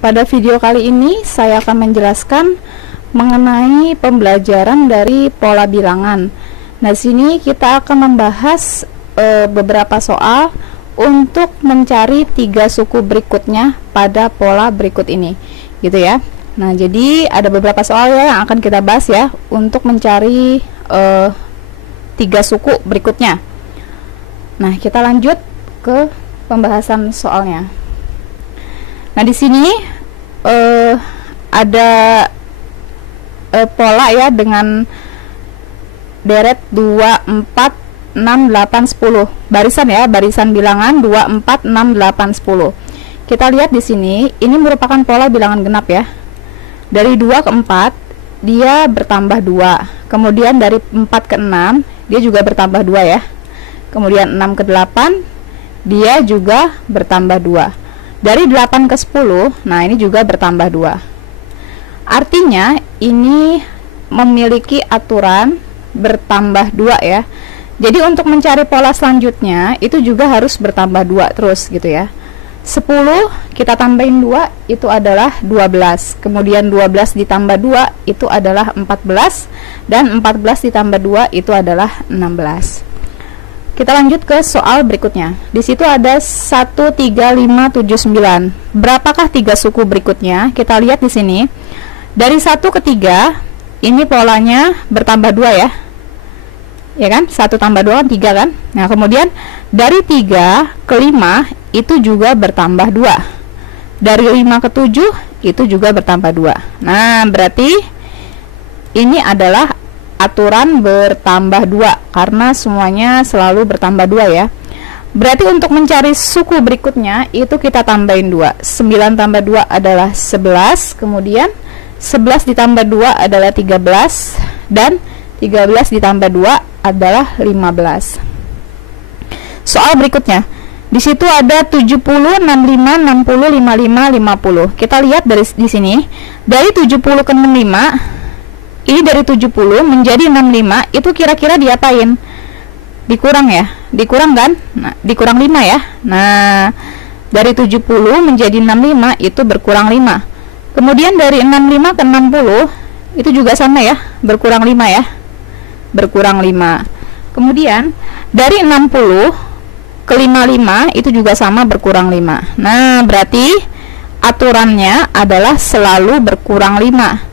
pada video kali ini saya akan menjelaskan mengenai pembelajaran dari pola bilangan. Nah, sini kita akan membahas beberapa soal untuk mencari 3 suku berikutnya pada pola berikut ini, gitu ya. Nah, jadi ada beberapa soal ya yang akan kita bahas ya untuk mencari 3 suku berikutnya. Nah, kita lanjut ke pembahasan soalnya. Nah, di sini ada pola ya dengan deret 2, 4, 6, 8, 10. Barisan ya, barisan bilangan 2, 4, 6, 8, 10. Kita lihat di sini, ini merupakan pola bilangan genap ya. Dari 2 ke 4 dia bertambah 2. Kemudian dari 4 ke 6 dia juga bertambah 2 ya. Kemudian 6 ke 8 dia juga bertambah 2. Dari 8 ke 10, nah ini juga bertambah 2. Artinya ini memiliki aturan bertambah 2 ya. Jadi untuk mencari pola selanjutnya itu juga harus bertambah 2 terus gitu ya. 10 kita tambahin 2 itu adalah 12. Kemudian 12 ditambah 2 itu adalah 14. Dan 14 ditambah 2 itu adalah 16. Kita lanjut ke soal berikutnya. Di situ ada 1, 3, 5, 7, 9. Berapakah 3 suku berikutnya? Kita lihat di sini. Dari 1 ke 3 ini polanya bertambah 2 ya. Ya kan? 1 tambah 2 kan 3 kan? Nah, kemudian dari 3 ke 5 itu juga bertambah 2. Dari 5 ke 7 itu juga bertambah 2. Nah, berarti ini adalah aturan bertambah 2 karena semuanya selalu bertambah 2 ya. Berarti untuk mencari suku berikutnya itu kita tambahin 2. 9 tambah 2 adalah 11. Kemudian 11 ditambah 2 adalah 13. Dan 13 ditambah 2 adalah 15. Soal berikutnya. Di situ ada 70, 65, 60, 55, 50. Kita lihat di sini. Dari 70 ke 65 ini dari 70 menjadi 65 itu kira-kira diapain? Dikurang ya? Dikurang kan? Nah, dikurang 5 ya. Nah, dari 70 menjadi 65 itu berkurang 5. Kemudian dari 65 ke 60 itu juga sama ya, berkurang 5 ya. Berkurang 5. Kemudian dari 60 ke 55 itu juga sama, berkurang 5. Nah, berarti aturannya adalah selalu berkurang 5.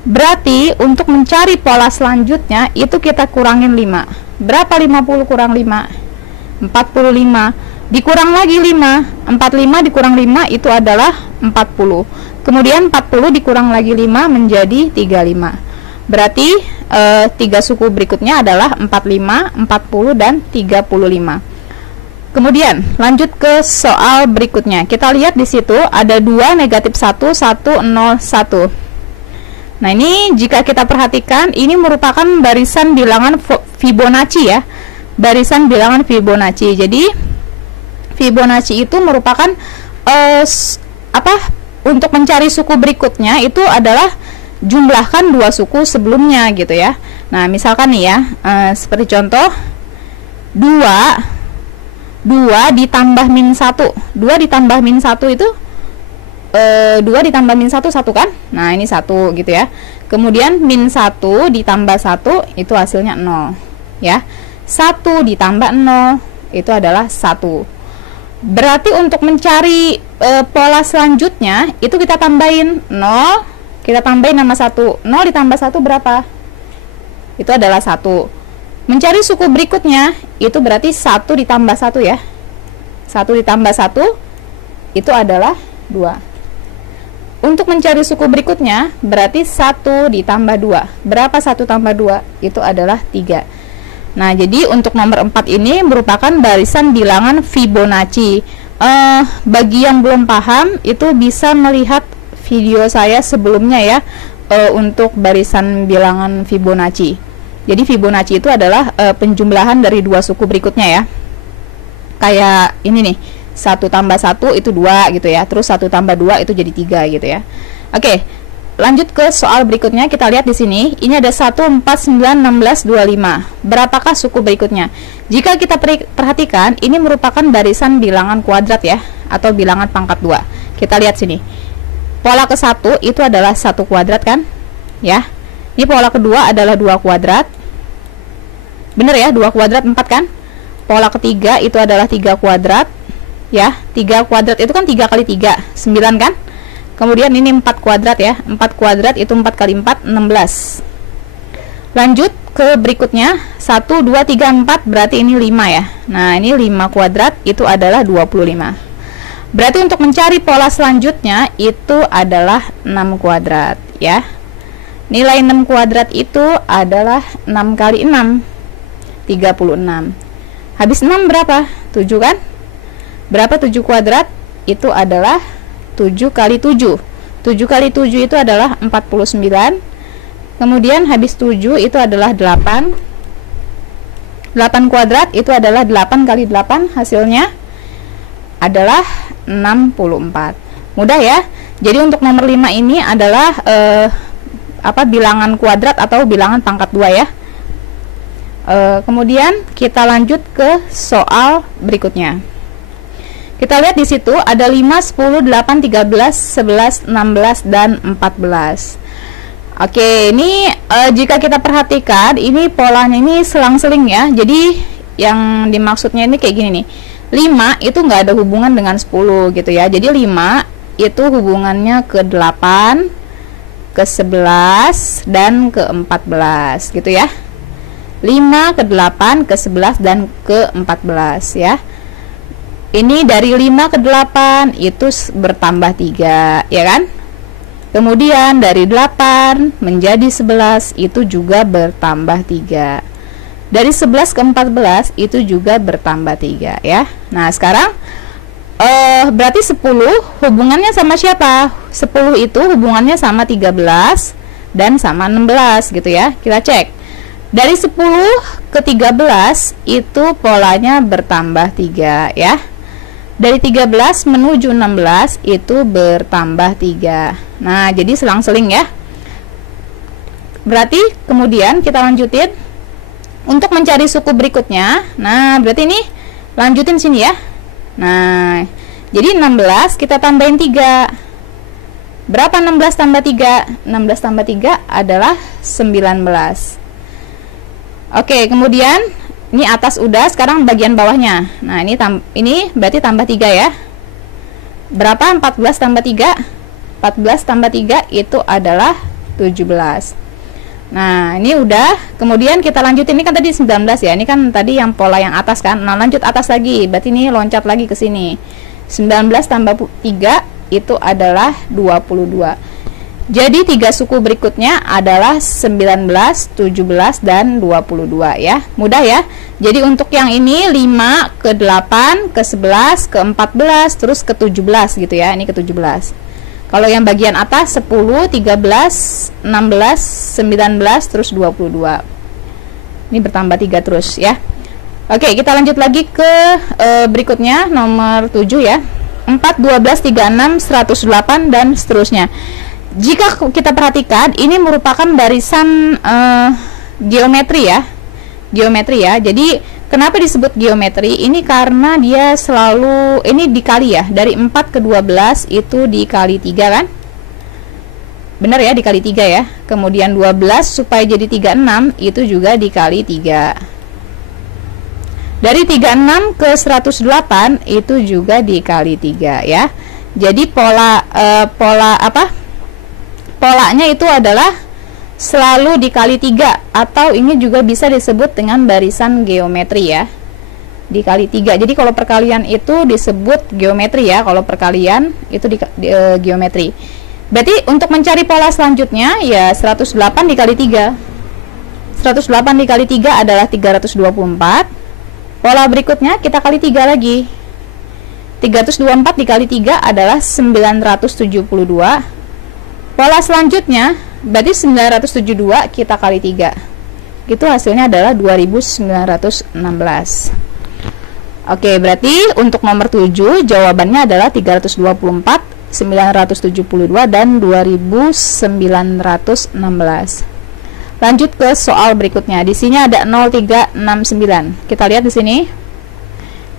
Berarti untuk mencari pola selanjutnya itu kita kurangin 5. Berapa 50 kurang 5? 45. Dikurang lagi 5. 45 dikurang 5 itu adalah 40. Kemudian 40 dikurang lagi 5 menjadi 35. Berarti 3 suku berikutnya adalah 45, 40 dan 35. Kemudian lanjut ke soal berikutnya. Kita lihat di situ ada 2, negatif 1, 1, 0, 1. Nah, ini jika kita perhatikan ini merupakan barisan bilangan Fibonacci ya. Barisan bilangan Fibonacci. Jadi Fibonacci itu merupakan untuk mencari suku berikutnya itu adalah jumlahkan 2 suku sebelumnya gitu ya. Nah, misalkan nih ya, seperti contoh 2 ditambah min 1. 2 ditambah min 1 itu 2 ditambah min 1 1 kan? Nah, ini 1 gitu ya. Kemudian min 1 ditambah 1 itu hasilnya 0 ya. 1 ditambah 0 itu adalah 1. Berarti untuk mencari pola selanjutnya itu kita tambahin 0, kita tambahin nama 1. 0 ditambah 1 berapa? Itu adalah 1. Mencari suku berikutnya itu berarti 1 ditambah 1 ya. 1 ditambah 1 itu adalah 2. Untuk mencari suku berikutnya berarti 1 ditambah 2. Berapa 1 tambah 2? Itu adalah 3. Nah, jadi untuk nomor 4 ini merupakan barisan bilangan Fibonacci. Bagi yang belum paham itu bisa melihat video saya sebelumnya ya, untuk barisan bilangan Fibonacci. Jadi Fibonacci itu adalah penjumlahan dari 2 suku berikutnya ya. Kayak ini nih. 1 tambah 1 itu 2 gitu ya. Terus 1 tambah 2 itu jadi 3 gitu ya. Oke, lanjut ke soal berikutnya. Kita lihat di sini. Ini ada 1, 4, 9, 16, 25. Berapakah suku berikutnya? Jika kita perhatikan, ini merupakan barisan bilangan kuadrat ya, atau bilangan pangkat 2. Kita lihat sini. Pola ke-1 itu adalah 1 kuadrat kan? Ya. Ini pola kedua adalah 2 kuadrat. Bener ya, 2 kuadrat 4 kan? Pola ketiga itu adalah 3 kuadrat. Ya, 3 kuadrat itu kan 3 kali 3, 9 kan? Kemudian ini 4 kuadrat ya. 4 kuadrat itu 4 kali 4, 16. Lanjut ke berikutnya, 1, 2, 3, 4, berarti ini 5 ya. Nah, ini 5 kuadrat itu adalah 25. Berarti untuk mencari pola selanjutnya itu adalah 6 kuadrat ya. Nilai 6 kuadrat itu adalah 6 kali 6, 36. Habis 6 berapa? 7 kan? Berapa 7 kuadrat? Itu adalah 7 kali 7. 7 kali 7 itu adalah 49. Kemudian habis 7 itu adalah 8. 8 kuadrat itu adalah 8 kali 8, hasilnya adalah 64. Mudah ya. Jadi untuk nomor 5 ini adalah bilangan kuadrat atau bilangan pangkat 2 ya. Kemudian kita lanjut ke soal berikutnya. Kita lihat di situ ada 5, 10, 8, 13, 11, 16 dan 14. Oke, ini jika kita perhatikan ini polanya ini selang-seling ya. Jadi yang dimaksudnya ini kayak gini nih. 5 itu nggak ada hubungan dengan 10 gitu ya. Jadi 5 itu hubungannya ke 8, ke 11 dan ke 14 gitu ya. 5 ke 8, ke 11 dan ke 14 ya. Ini dari 5 ke 8 itu bertambah 3 ya kan. Kemudian dari 8 menjadi 11 itu juga bertambah 3. Dari 11 ke 14 itu juga bertambah 3 ya. Nah sekarang berarti 10 hubungannya sama siapa? 10 itu hubungannya sama 13 dan sama 16 gitu ya. Kita cek. Dari 10 ke 13 itu polanya bertambah 3 ya. Dari 13 menuju 16 itu bertambah 3. Nah jadi selang-seling ya. Berarti kemudian kita lanjutin untuk mencari suku berikutnya. Nah berarti ini lanjutin sini ya. Nah jadi 16 kita tambahin 3. Berapa 16 tambah 3? 16 tambah 3 adalah 19. Oke, kemudian ini atas udah, sekarang bagian bawahnya. Nah ini berarti tambah 3 ya. Berapa 14 tambah 3? 14 tambah 3 itu adalah 17. Nah ini udah. Kemudian kita lanjutin, ini kan tadi 19 ya. Ini kan tadi yang pola yang atas kan. Nah lanjut atas lagi, berarti ini loncat lagi ke sini. 19 tambah 3 itu adalah 22. Jadi 3 suku berikutnya adalah 19, 17 dan 22 ya. Mudah ya. Jadi untuk yang ini 5 ke 8 ke 11 ke 14 terus ke 17 gitu ya. Ini ke 17. Kalau yang bagian atas 10, 13, 16, 19 terus 22. Ini bertambah 3 terus ya. Oke, kita lanjut lagi ke berikutnya nomor 7 ya. 4, 12, 36, 108 dan seterusnya. Jika kita perhatikan ini merupakan barisan geometri ya. Geometri ya. Jadi kenapa disebut geometri? Ini karena dia selalu ini dikali ya. Dari 4 ke 12 itu dikali 3 kan? Benar ya, dikali 3 ya. Kemudian 12 supaya jadi 36 itu juga dikali 3. Dari 36 ke 108 itu juga dikali 3 ya. Jadi polanya itu adalah selalu dikali 3, atau ini juga bisa disebut dengan barisan geometri ya. Dikali 3. Jadi kalau perkalian itu disebut geometri ya. Kalau perkalian itu geometri. Berarti untuk mencari pola selanjutnya ya 108 dikali 3. 108 dikali 3 adalah 324. Pola berikutnya kita kali 3 lagi. 324 dikali 3 adalah 972. Pola selanjutnya berarti 972 kita kali 3. Itu hasilnya adalah 2916. Oke, berarti untuk nomor 7 jawabannya adalah 324, 972 dan 2916. Lanjut ke soal berikutnya. Di sini ada 0369. Kita lihat di sini.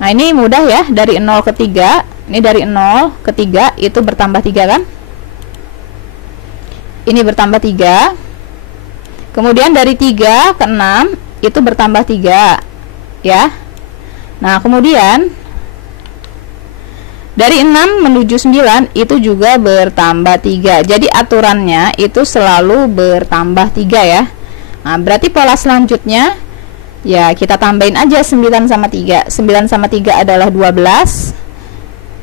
Nah, ini mudah ya, dari 0 ke 3. Ini dari 0 ke 3 itu bertambah 3 kan? ini bertambah 3. Kemudian dari 3 ke 6 itu bertambah 3 ya. Nah, kemudian dari 6 menuju 9 itu juga bertambah 3. Jadi aturannya itu selalu bertambah 3 ya. Nah, berarti pola selanjutnya ya kita tambahin aja 9 sama 3. 9 sama 3 adalah 12.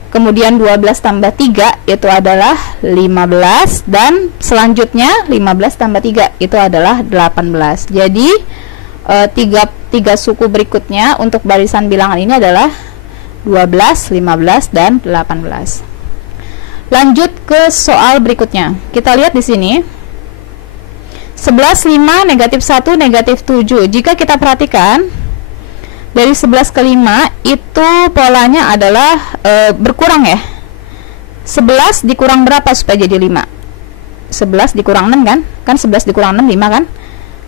Kemudian 12 tambah 3 itu adalah 15. Dan selanjutnya 15 tambah 3 itu adalah 18. Jadi tiga suku berikutnya untuk barisan bilangan ini adalah 12, 15, dan 18. Lanjut ke soal berikutnya. Kita lihat di sini 11, 5, negatif 1, negatif 7. Jika kita perhatikan dari 11 ke 5 itu polanya adalah berkurang ya. 11 dikurang berapa supaya jadi 5? 11 dikurang 6 kan? Kan 11 dikurang 6 5 kan?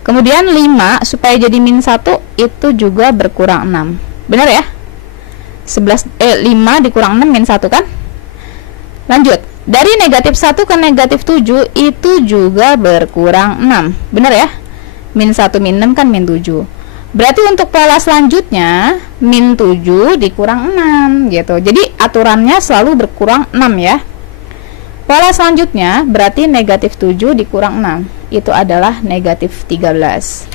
Kemudian 5 supaya jadi min 1 itu juga berkurang 6. Benar ya? 5 dikurang 6 min 1 kan? Lanjut. Dari negatif 1 ke negatif 7 itu juga berkurang 6. Benar ya? Min 1 min 6 kan min 7. Berarti untuk pola selanjutnya min 7 dikurang 6 gitu. Jadi aturannya selalu berkurang 6 ya. Pola selanjutnya berarti negatif 7 dikurang 6. Itu adalah negatif 13.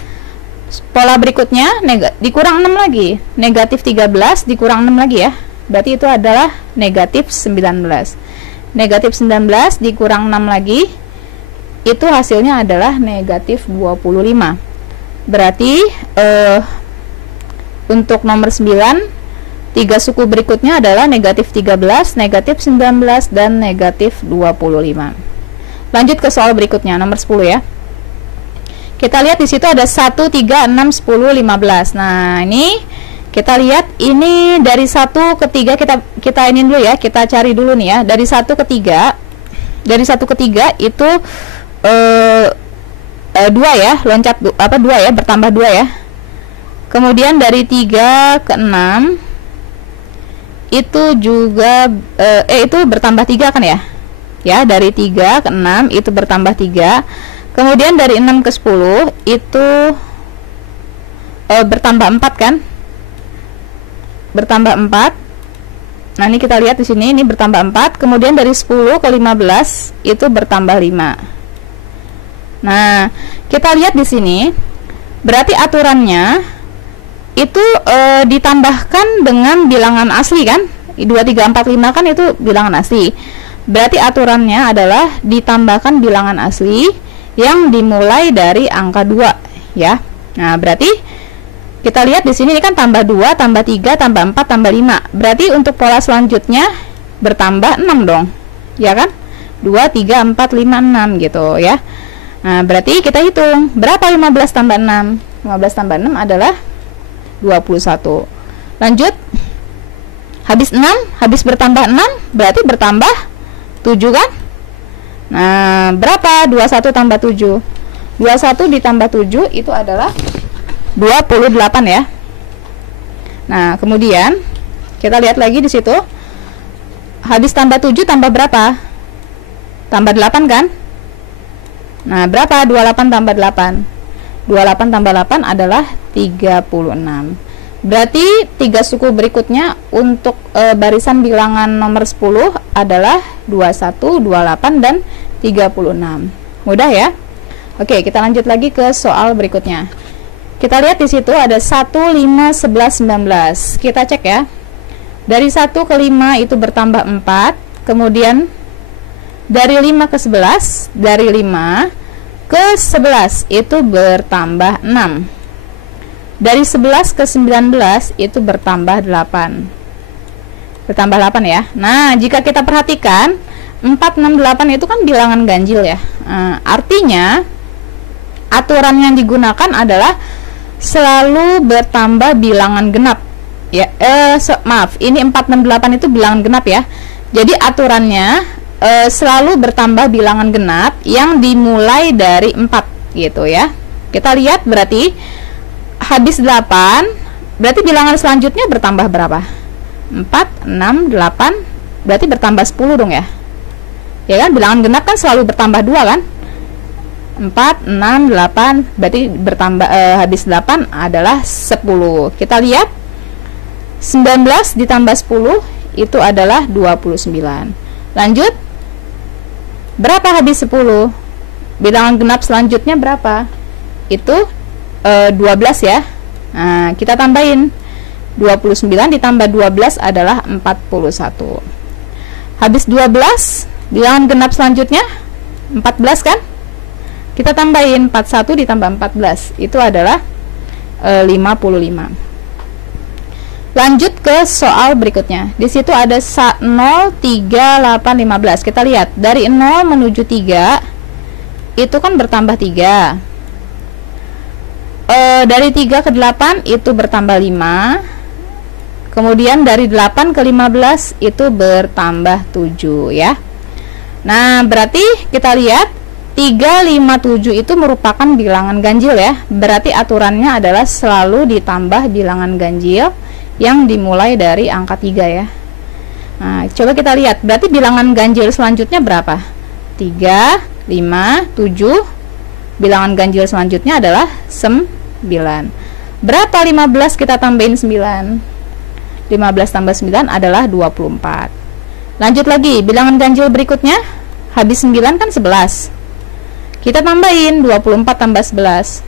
Pola berikutnya dikurang 6 lagi. Negatif 13 dikurang 6 lagi ya. Berarti itu adalah negatif 19. Negatif 19 dikurang 6 lagi, itu hasilnya adalah negatif 25. Berarti untuk nomor 9, 3 suku berikutnya adalah negatif 13, negatif 19, dan negatif 25. Lanjut ke soal berikutnya, nomor 10 ya. Kita lihat di situ ada 1, 3, 6, 10, 15. Nah, ini kita lihat ini dari 1 ke 3 kita ini dulu ya, kita cari dulu nih ya. Dari 1 ke 3. Dari 1 ke 3 itu 2 ya, loncat 2 ya, bertambah 2 ya. Kemudian dari 3 ke 6 itu juga itu bertambah 3 kan ya. Ya, dari 3 ke 6 itu bertambah 3. Kemudian dari 6 ke 10 itu bertambah 4 kan? Bertambah 4. Nah, ini kita lihat di sini ini bertambah 4. Kemudian dari 10 ke 15 itu bertambah 5. Nah, kita lihat di sini berarti aturannya itu ditambahkan dengan bilangan asli kan? 2, 3, 4, 5 kan itu bilangan asli. Berarti aturannya adalah ditambahkan bilangan asli yang dimulai dari angka 2 ya. Nah, berarti kita lihat di sini ini kan tambah 2, tambah 3, tambah 4, tambah 5. Berarti untuk pola selanjutnya bertambah 6 dong. Ya kan? 2, 3, 4, 5, 6 gitu ya. Nah, berarti kita hitung. Berapa 15 tambah 6? 15 tambah 6 adalah 21. Lanjut. Habis 6, habis bertambah 6, berarti bertambah 7 kan? Nah, berapa? 21 tambah 7. 21 ditambah 7 itu adalah 28 ya. Nah, kemudian kita lihat lagi di situ. Habis tambah 7 tambah berapa? Tambah 8 kan? Nah, berapa? 28 tambah 8. 28 tambah 8 adalah 36. Berarti 3 suku berikutnya untuk barisan bilangan nomor 10 adalah 21, 28, dan 36. Mudah ya? Oke, kita lanjut lagi ke soal berikutnya. Kita lihat di situ ada 1, 5, 11, 19. Kita cek ya. Dari 1 ke 5 itu bertambah 4. Kemudian dari 5 ke 11, dari 5 ke 11 itu bertambah 6. Dari 11 ke 19 itu bertambah 8. Bertambah 8 ya. Nah, jika kita perhatikan 4, 6, 8 itu kan bilangan ganjil ya. Artinya aturan yang digunakan adalah selalu bertambah bilangan genap ya. Maaf, ini 4, 6, 8 itu bilangan genap ya. Jadi aturannya selalu bertambah bilangan genap yang dimulai dari 4 gitu ya. Kita lihat berarti habis 8, berarti bilangan selanjutnya bertambah berapa? 4, 6, 8, berarti bertambah 10 dong ya. Ya kan, bilangan genap kan selalu bertambah 2 kan? 4, 6, 8, berarti bertambah habis 8 adalah 10. Kita lihat 19 ditambah 10 itu adalah 29. Lanjut, berapa habis 10? Bilangan genap selanjutnya berapa? Itu 12 ya. Nah, kita tambahin 29 ditambah 12 adalah 41. Habis 12, bilangan genap selanjutnya 14 kan? Kita tambahin 41 ditambah 14, itu adalah 55. Lanjut ke soal berikutnya. Di situ ada 0, 3, 8, 15. Kita lihat dari 0 menuju 3 itu kan bertambah 3. Dari 3 ke 8 itu bertambah 5. Kemudian dari 8 ke 15 itu bertambah 7 ya. Nah, berarti kita lihat 3, 5, 7 itu merupakan bilangan ganjil ya. Berarti aturannya adalah selalu ditambah bilangan ganjil yang dimulai dari angka 3 ya. Nah, coba kita lihat. Berarti bilangan ganjil selanjutnya berapa? 3, 5, 7. Bilangan ganjil selanjutnya adalah 9. Berapa 15 kita tambahin 9? 15 tambah 9 adalah 24. Lanjut lagi, bilangan ganjil berikutnya habis 9 kan 11. Kita tambahin 24 tambah 11.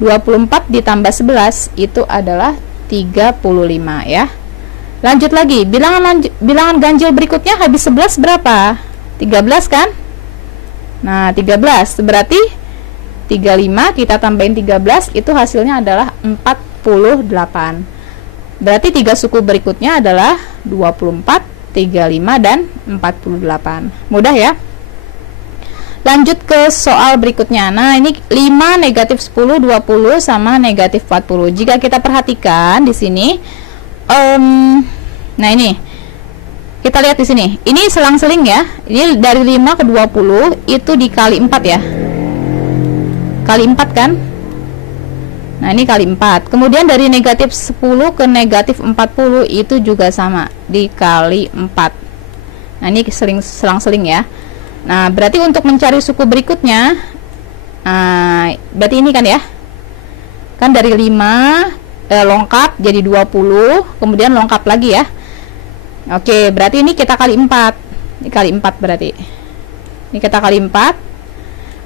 24 ditambah 11 itu adalah 35 ya. Lanjut lagi, bilangan ganjil berikutnya habis 11 berapa? 13 kan? Nah, 13 berarti 35 kita tambahin 13 itu hasilnya adalah 48. Berarti 3 suku berikutnya adalah 24, 35 dan 48. Mudah ya? Lanjut ke soal berikutnya. Nah, ini 5, negatif 10, 20 sama negatif 40. Jika kita perhatikan di sini, nah ini kita lihat di sini. Ini selang-seling ya. Ini dari 5 ke 20 itu dikali 4 ya. Kali 4 kan? Nah, ini kali 4. Kemudian dari negatif 10 ke negatif 40 itu juga sama, dikali 4. Nah, ini selang-seling ya. Nah, berarti untuk mencari suku berikutnya, berarti ini kan ya, kan dari 5 lengkap jadi 20, kemudian lengkap lagi ya. Oke, berarti ini kita kali 4. Ini kali 4 berarti. Ini kita kali 4.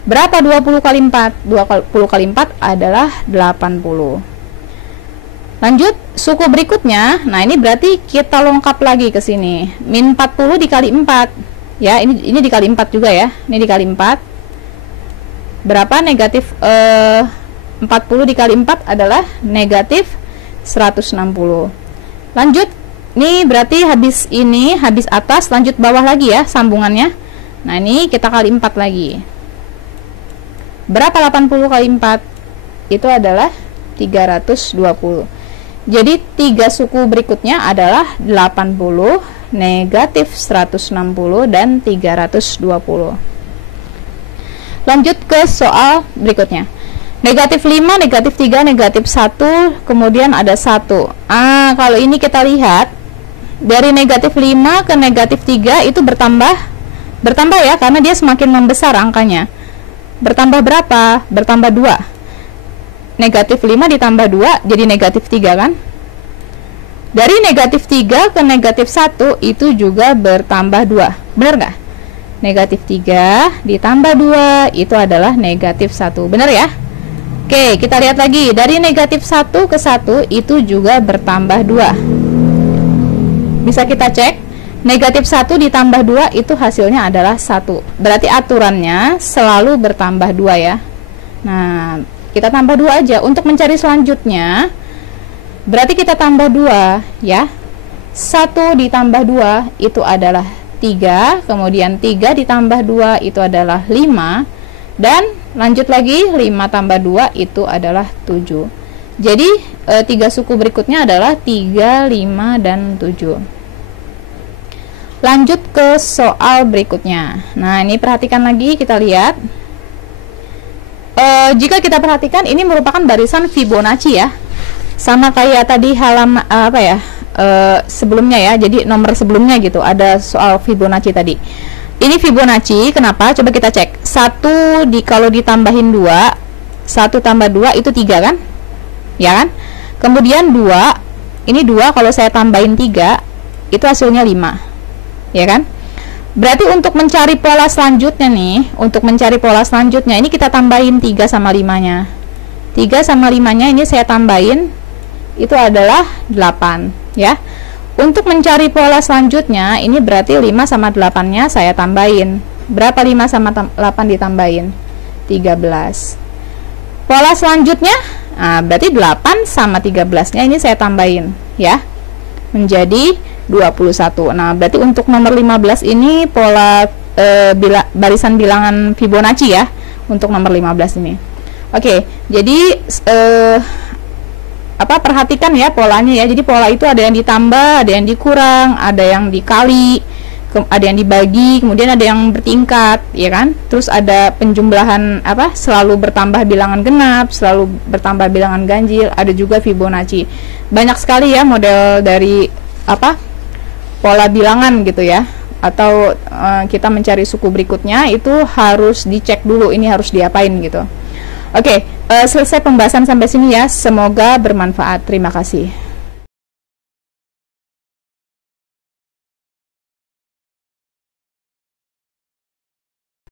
Berapa 20 kali 4? 20 kali 4 adalah 80. Lanjut, suku berikutnya. Nah, ini berarti kita lengkap lagi ke sini. Min 40 dikali 4. Ya, ini dikali 4 juga ya. Ini dikali 4. Berapa negatif 40 dikali 4 adalah negatif 160. Lanjut, ini berarti habis ini, habis atas, lanjut bawah lagi ya sambungannya. Nah, ini kita kali 4 lagi. Berapa 80 kali 4? Itu adalah 320. Jadi 3 suku berikutnya adalah 80, negatif 160 dan 320. Lanjut ke soal berikutnya. Negatif 5, negatif 3, negatif 1, kemudian ada 1. Kalau ini kita lihat dari negatif 5 ke negatif 3 itu bertambah ya, karena dia semakin membesar angkanya. Bertambah berapa? Bertambah 2. Negatif 5 ditambah 2 jadi negatif 3 kan? Dari negatif 3 ke negatif 1 itu juga bertambah 2. Benar nggak? Negatif 3 ditambah 2 itu adalah negatif 1. Benar ya? Oke, kita lihat lagi. Dari negatif 1 ke 1 itu juga bertambah 2. Bisa kita cek. Negatif 1 ditambah 2 itu hasilnya adalah 1. Berarti aturannya selalu bertambah 2 ya. Nah, kita tambah 2 aja. Untuk mencari selanjutnya, berarti kita tambah 2 ya. 1 ditambah 2 itu adalah 3. Kemudian 3 ditambah 2 itu adalah 5. Dan lanjut lagi, 5 tambah 2 itu adalah 7. Jadi 3 suku berikutnya adalah 3, 5, dan 7. Lanjut ke soal berikutnya. Nah, ini perhatikan lagi, kita lihat. Jika kita perhatikan, ini merupakan barisan Fibonacci ya. Sama kayak tadi halaman sebelumnya ya. Jadi nomor sebelumnya gitu, ada soal Fibonacci tadi. Ini Fibonacci, kenapa? Coba kita cek. 1 kalau ditambahin 2, 1 tambah 2 itu 3 kan? Ya kan? Kemudian 2, ini 2 kalau saya tambahin 3, itu hasilnya 5. Ya kan? Berarti untuk mencari pola selanjutnya nih, ini kita tambahin 3 sama 5-nya. 3 sama 5-nya ini saya tambahin, itu adalah 8, ya. Untuk mencari pola selanjutnya, ini berarti 5 sama 8-nya saya tambahin. Berapa 5 sama 8 ditambahin? 13. Pola selanjutnya, berarti 8 sama 13-nya ini saya tambahin, ya. Menjadi 21. Nah, berarti untuk nomor 15 ini pola barisan bilangan Fibonacci ya, untuk nomor 15 ini. Oke, jadi perhatikan ya polanya ya. Jadi pola itu ada yang ditambah, ada yang dikurang, ada yang dikali, ada yang dibagi, kemudian ada yang bertingkat, ya kan? Terus ada penjumlahan selalu bertambah bilangan genap, selalu bertambah bilangan ganjil, ada juga Fibonacci. Banyak sekali ya model dari pola bilangan gitu ya. Atau kita mencari suku berikutnya itu harus dicek dulu ini harus diapain gitu. Oke, selesai pembahasan sampai sini ya. Semoga bermanfaat. Terima kasih.